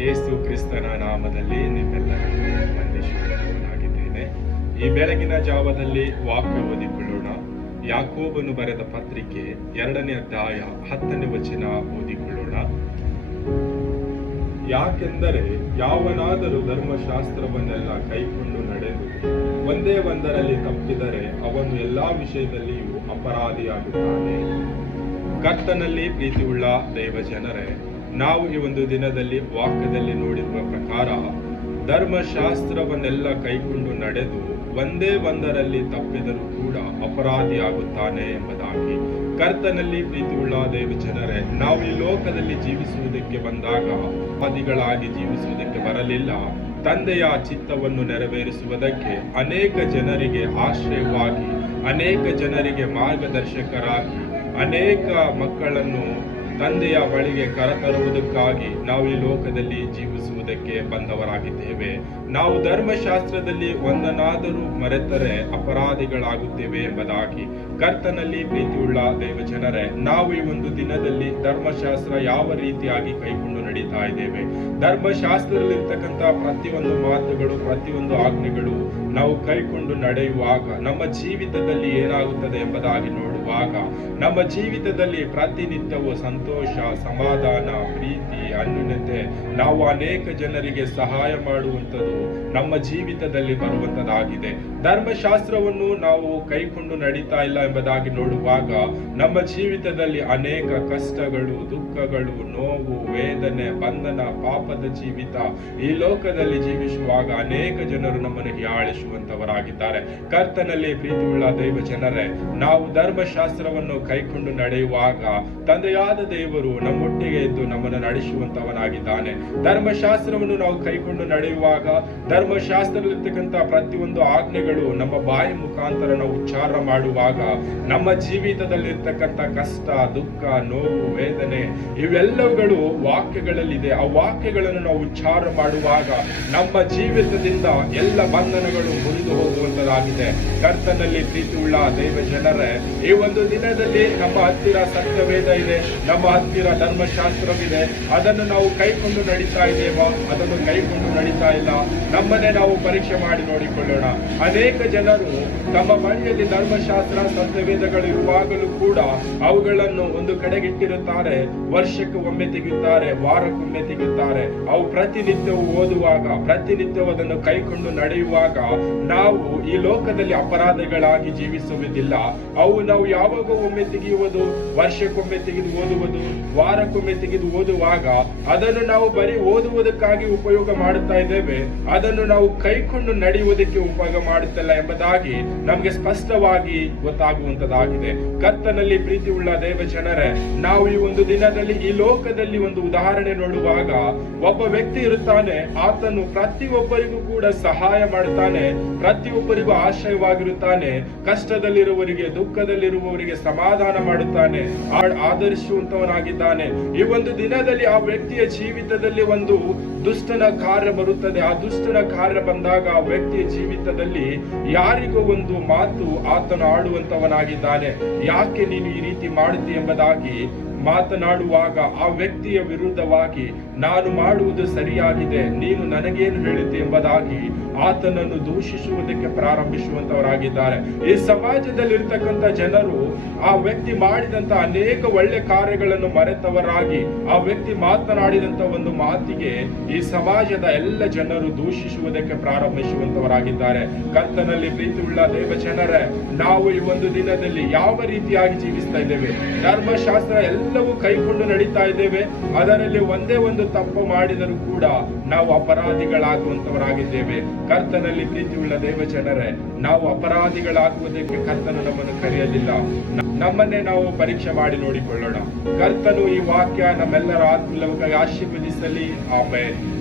ಯೇಸು ಕ್ರಿಸ್ತನ ನಾಮದಲ್ಲಿ ನಿಮ್ಮೆಲ್ಲರನ್ನು ವಂದಿಸುವವನಾಗಿದ್ದೇನೆ ಈ ಬೆಳಗಿನ ಜಾವದಲ್ಲಿ ವಾಕ್ಯ ಓದಿಕೊಳ್ಳೋಣ. ಯಾಕೋಬನು ಬರೆದ ಪತ್ರಿಕೆ ಎರಡನೇ ಅಧ್ಯಾಯ ಹತ್ತನೇ ವಚನ ಓದಿಕೊಳ್ಳೋಣ. ಯಾಕೆಂದರೆ ಯಾವನಾದರೂ ಧರ್ಮಶಾಸ್ತ್ರವನ್ನೆಲ್ಲ ಕೈಕೊಂಡು ನಡೆದು ಒಂದೇ ಒಂದರಲ್ಲಿ ತಪ್ಪಿದರೆ ಅವನು ಎಲ್ಲಾ ವಿಷಯದಲ್ಲಿಯೂ ಅಪರಾಧಿಯಾಗುತ್ತಾನೆ. ಕರ್ತನಲ್ಲಿ ಪ್ರೀತಿಯುಳ್ಳ ದೈವ ಜನರೇ ನಾವು ಈ ಒಂದು ದಿನದಲ್ಲಿ ವಾಕ್ಯದಲ್ಲಿ ನೋಡಿರುವ ಪ್ರಕಾರ ಧರ್ಮಶಾಸ್ತ್ರವನ್ನೆಲ್ಲ ಕೈಕೊಂಡು ನಡೆದು ಒಂದೇ ಒಂದರಲ್ಲಿ ತಪ್ಪಿದರೂ ಕೂಡ ಅಪರಾಧಿಯಾಗುತ್ತಾನೆ ಎಂಬುದಾಗಿ ಕರ್ತನಲ್ಲಿ ಪ್ರೀತಿಯುಳ್ಳ ದೇವಿ ಜನರೇ, ನಾವು ಈ ಲೋಕದಲ್ಲಿ ಜೀವಿಸುವುದಕ್ಕೆ ಬಂದಾಗ ಅಪರಾಧಿಗಳಾಗಿ ಜೀವಿಸುವುದಕ್ಕೆ ಬರಲಿಲ್ಲ. ತಂದೆಯ ಚಿತ್ತವನ್ನು ನೆರವೇರಿಸುವುದಕ್ಕೆ ಅನೇಕ ಜನರಿಗೆ ಆಶ್ರಯವಾಗಿ, ಅನೇಕ ಜನರಿಗೆ ಮಾರ್ಗದರ್ಶಕರಾಗಿ, ಅನೇಕ ಮಕ್ಕಳನ್ನು ತಂದೆಯ ಬಳಿಗೆ ಕರತರುವುದಕ್ಕಾಗಿ ನಾವು ಈ ಲೋಕದಲ್ಲಿ ಜೀವಿಸುವುದಕ್ಕೆ ಬಂದವರಾಗಿದ್ದೇವೆ. ನಾವು ಧರ್ಮಶಾಸ್ತ್ರದಲ್ಲಿ ಒಂದನಾದರೂ ಮರೆತರೆ ಅಪರಾಧಿಗಳಾಗುತ್ತೇವೆ ಎಂಬುದಾಗಿ. ಕರ್ತನಲ್ಲಿ ಪ್ರೀತಿಯುಳ್ಳ ದೈವ ಜನರೇ ನಾವು ಈ ಒಂದು ದಿನದಲ್ಲಿ ಧರ್ಮಶಾಸ್ತ್ರ ಯಾವ ರೀತಿಯಾಗಿ ಕೈಗೊಂಡು ನಡೀತಾ ಇದ್ದೇವೆ? ಧರ್ಮಶಾಸ್ತ್ರದಲ್ಲಿರ್ತಕ್ಕಂಥ ಪ್ರತಿಯೊಂದು ಮಾತುಗಳು, ಪ್ರತಿಯೊಂದು ಆಜ್ಞೆಗಳು ನಾವು ಕೈಕೊಂಡು ನಡೆಯುವಾಗ ನಮ್ಮ ಜೀವಿತದಲ್ಲಿ ಏನಾಗುತ್ತದೆ ಎಂಬುದಾಗಿ ನೋಡುವಾಗ ನಮ್ಮ ಜೀವಿತದಲ್ಲಿ ಪ್ರತಿನಿತ್ಯವೂ ಸಂತೋಷ, ಸಮಾಧಾನ, ಪ್ರೀತಿ, ಅನ್ಯೂನ್ಯತೆ, ನಾವು ಅನೇಕ ಜನರಿಗೆ ಸಹಾಯ ಮಾಡುವಂಥದ್ದು ನಮ್ಮ ಜೀವಿತದಲ್ಲಿ ಬರುವಂತದ್ದಾಗಿದೆ ಧರ್ಮಶಾಸ್ತ್ರವನ್ನು ನಾವು ಕೈಕೊಂಡು ನಡೀತಾ ಇಲ್ಲ ಎಂಬುದಾಗಿ ನೋಡುವಾಗ ನಮ್ಮ ಜೀವಿತದಲ್ಲಿ ಅನೇಕ ಕಷ್ಟಗಳು, ದುಃಖಗಳು, ನೋವು, ವೇದನೆ, ಬಂಧನ, ಪಾಪದ ಜೀವಿತ ಈ ಲೋಕದಲ್ಲಿ ಜೀವಿಸುವಾಗ ಅನೇಕ ಜನರು ನಮ್ಮನ್ನು ಹೀಯಾಳಿಸುವಂತವರಾಗಿದ್ದಾರೆ ಕರ್ತನಲ್ಲಿ ಪ್ರೀತಿಯುಳ್ಳ ದೈವ ಜನರೇ, ನಾವು ಧರ್ಮಶಾಸ್ತ್ರವನ್ನು ಕೈಕೊಂಡು ನಡೆಯುವಾಗ ತಂದೆಯಾದ ದೇವರು ನಮ್ಮೊಟ್ಟಿಗೆ ಎದ್ದು ನಮ್ಮನ್ನು ನಡೆಸುವಂತವನಾಗಿದ್ದಾನೆ. ಧರ್ಮಶಾಸ್ತ್ರವನ್ನು ನಾವು ಕೈಕೊಂಡು ನಡೆಯುವಾಗ ಧರ್ಮಶಾಸ್ತ್ರದಲ್ಲಿರ್ತಕ್ಕಂಥ ಪ್ರತಿಯೊಂದು ಆಜ್ಞೆಗಳು ನಮ್ಮ ಬಾಯಿ ಮುಖಾಂತರ ನಾವು ಉಚ್ಚಾರ ಮಾಡುವಾಗ ನಮ್ಮ ಜೀವಿತದಲ್ಲಿರ್ತಕ್ಕಂಥ ಕಷ್ಟ, ದುಃಖ, ನೋವು, ವೇದನೆ ಇವೆಲ್ಲವುಗಳು ವಾಕ್ಯಗಳಲ್ಲಿದೆ. ಆ ವಾಕ್ಯಗಳನ್ನು ನಾವು ಉಚ್ಚಾರ ಮಾಡುವಾಗ ನಮ್ಮ ಜೀವಿತದಿಂದ ಎಲ್ಲ ಬಂಧನಗಳು ಮುರಿದು ಹೋಗುವಂತದಾಗಿದೆ. ಕರ್ತನಲ್ಲಿ ಪ್ರೀತಿಯುಳ್ಳ ದೈವ ಜನರೇ ಈ ಒಂದು ದಿನದಲ್ಲಿ ನಮ್ಮ ಹತ್ತಿರ ಸತ್ಯವೇದ ಇದೆ, ನಮ್ಮ ಹತ್ತಿರ ಧರ್ಮಶಾಸ್ತ್ರವಿದೆ. ಅದನ್ನು ನಾವು ಕೈಕೊಂಡು ನಡೀತಾ ಇದ್ದೇವಾ, ಅದನ್ನು ಕೈಕೊಂಡು ನಡೀತಾ ಇಲ್ಲ. ನಮ್ಮನ್ನೇ ನಾವು ಪರೀಕ್ಷೆ ಮಾಡಿ ನೋಡಿಕೊಳ್ಳೋಣ. ಅನೇಕ ಜನರು ತಮ್ಮ ಮನೆಯಲ್ಲಿ ಧರ್ಮಶಾಸ್ತ್ರ, ಸತ್ಯವೇದಗಳು ಇರುವಾಗಲೂ ಕೂಡ ಅವುಗಳನ್ನು ಒಂದು ಕಡೆಗಿಟ್ಟಿರುತ್ತಾರೆ. ವರ್ಷಕ್ಕೆ ಒಮ್ಮೆ ತೆಗೆಯುತ್ತಾರೆ, ವಾರಕ್ಕೊಮ್ಮೆ ತೆಗೆಯುತ್ತಾರೆ. ಅವು ಪ್ರತಿನಿತ್ಯವೂ ಓದುವಾಗ, ಪ್ರತಿನಿತ್ಯವೂ ಅದನ್ನು ಕೈಕೊಂಡು ನಡೆಯುವಾಗ ನಾವು ಈ ಲೋಕದಲ್ಲಿ ಅಪರಾಧಗಳಾಗಿ ಜೀವಿಸುವುದಿಲ್ಲ. ಅವು ನಾವು ಯಾವಾಗ ಒಮ್ಮೆ ತೆಗೆಯುವುದು, ವರ್ಷಕ್ಕೊಮ್ಮೆ ತೆಗೆದು ಓದುವುದು, ವಾರಕ್ಕೊಮ್ಮೆ ತೆಗೆದು ಓದುವಾಗ ಅದನ್ನು ನಾವು ಬರೀ ಓದುವುದಕ್ಕಾಗಿ ಉಪಯೋಗ ಮಾಡುತ್ತಾ ಇದ್ದೇವೆ. ಅದನ್ನು ನಾವು ಕೈಕೊಂಡು ನಡೆಯುವುದಕ್ಕೆ ಉಪಯೋಗ ಮಾಡುತ್ತಿಲ್ಲ ಎಂಬುದಾಗಿ ನಮಗೆ ಸ್ಪಷ್ಟವಾಗಿ ಗೊತ್ತಾಗುವಂತದಾಗಿದೆ ಕರ್ತನಲ್ಲಿ ಪ್ರೀತಿ ಉಳ್ಳ ದೇವ ಜನರೇ ನಾವು ಈ ಒಂದು ದಿನದಲ್ಲಿ, ಈ ಲೋಕದಲ್ಲಿ ಒಂದು ಉದಾಹರಣೆ ನೋಡುವಾಗ ಒಬ್ಬ ವ್ಯಕ್ತಿ ಇರುತ್ತಾನೆ, ಆತನು ಪ್ರತಿಯೊಬ್ಬರಿಗೂ ಕೂಡ ಸಹಾಯ ಮಾಡುತ್ತಾನೆ, ಪ್ರತಿಯೊಬ್ಬರಿಗೂ ಆಶ್ರಯವಾಗಿರುತ್ತಾನೆ. ಕಷ್ಟದಲ್ಲಿರುವವರಿಗೆ ದುಃಖದಲ್ಲಿರುವವರಿಗೆ ಸಮಾಧಾನ ಮಾಡುತ್ತಾನೆ. ಆದರಿಸುವಂತವನಾಗಿದ್ದಾನೆ. ಈ ಒಂದು ದಿನದಲ್ಲಿ ಆ ವ್ಯಕ್ತಿಯ ಜೀವಿತದಲ್ಲಿ ಒಂದು ದುಷ್ಟನ ಕಾರ್ಯ ಬರುತ್ತದೆ. ಆ ದುಷ್ಟನ ಕಾರ್ಯ ಬಂದಾಗ ಆ ವ್ಯಕ್ತಿಯ ಜೀವಿತದಲ್ಲಿ ಯಾರಿಗೂ ಒಂದು ಮಾತು ಆತನು ಆಡುವಂತವನಾಗಿದ್ದಾನೆ ಯಾಕೆ ನೀನು ಈ ರೀತಿ ಮಾಡುತ್ತಿ ಎಂಬುದಾಗಿ ಮಾತನಾಡುವಾಗ ಆ ವ್ಯಕ್ತಿಯ ವಿರುದ್ಧವಾಗಿ ನಾನು ಮಾಡುವುದು ಸರಿಯಾಗಿದೆ, ನೀನು ನನಗೇನು ಹೇಳುತ್ತೆ ಎಂಬುದಾಗಿ ಆತನನ್ನು ದೂಷಿಸುವುದಕ್ಕೆ ಪ್ರಾರಂಭಿಸುವಂತವರಾಗಿದ್ದಾರೆ. ಈ ಸಮಾಜದಲ್ಲಿರ್ತಕ್ಕಂಥ ಜನರು ಆ ವ್ಯಕ್ತಿ ಮಾಡಿದಂತ ಅನೇಕ ಒಳ್ಳೆ ಕಾರ್ಯಗಳನ್ನು ಮರೆತವರಾಗಿ ಆ ವ್ಯಕ್ತಿ ಮಾತನಾಡಿದಂತ ಒಂದು ಮಾತಿಗೆ ಈ ಸಮಾಜದ ಎಲ್ಲ ಜನರು ದೂಷಿಸುವುದಕ್ಕೆ ಪ್ರಾರಂಭಿಸುವಂತವರಾಗಿದ್ದಾರೆ. ಕರ್ತನಲ್ಲಿ ಪ್ರೀತಿಯುಳ್ಳ ದೇವ ಜನರೇ ನಾವು ಈ ಒಂದು ದಿನದಲ್ಲಿ ಯಾವ ರೀತಿಯಾಗಿ ಜೀವಿಸ್ತಾ ಇದ್ದೇವೆ? ಧರ್ಮಶಾಸ್ತ್ರ ಎಲ್ಲವೂ ಕೈಕೊಂಡು ನಡೀತಾ ಇದ್ದೇವೆ. ಅದರಲ್ಲಿ ಒಂದೇ ಒಂದು ತಪ್ಪು ಮಾಡಿದರೂ ಕೂಡ ನಾವು ಅಪರಾಧಿಗಳಾಗುವಂತವರಾಗಿದ್ದೇವೆ ಕರ್ತನಲ್ಲಿ ಪ್ರೀತಿಯುಳ್ಳ ದೇವ ಜನರೇ ನಾವು ಅಪರಾಧಿಗಳಾಗುವುದಕ್ಕೆ ಕರ್ತನು ನಮ್ಮನ್ನು ಕರೆಯಲಿಲ್ಲ. ನಮ್ಮನ್ನೇ ನಾವು ಪರೀಕ್ಷೆ ಮಾಡಿ ನೋಡಿಕೊಳ್ಳೋಣ. ಕರ್ತನು ಈ ವಾಕ್ಯ ನಮ್ಮೆಲ್ಲರ ಆತ್ಮಲವಾಗಿ ಆಶೀರ್ವದಿಸಲಿ. ಆಮೇಲೆ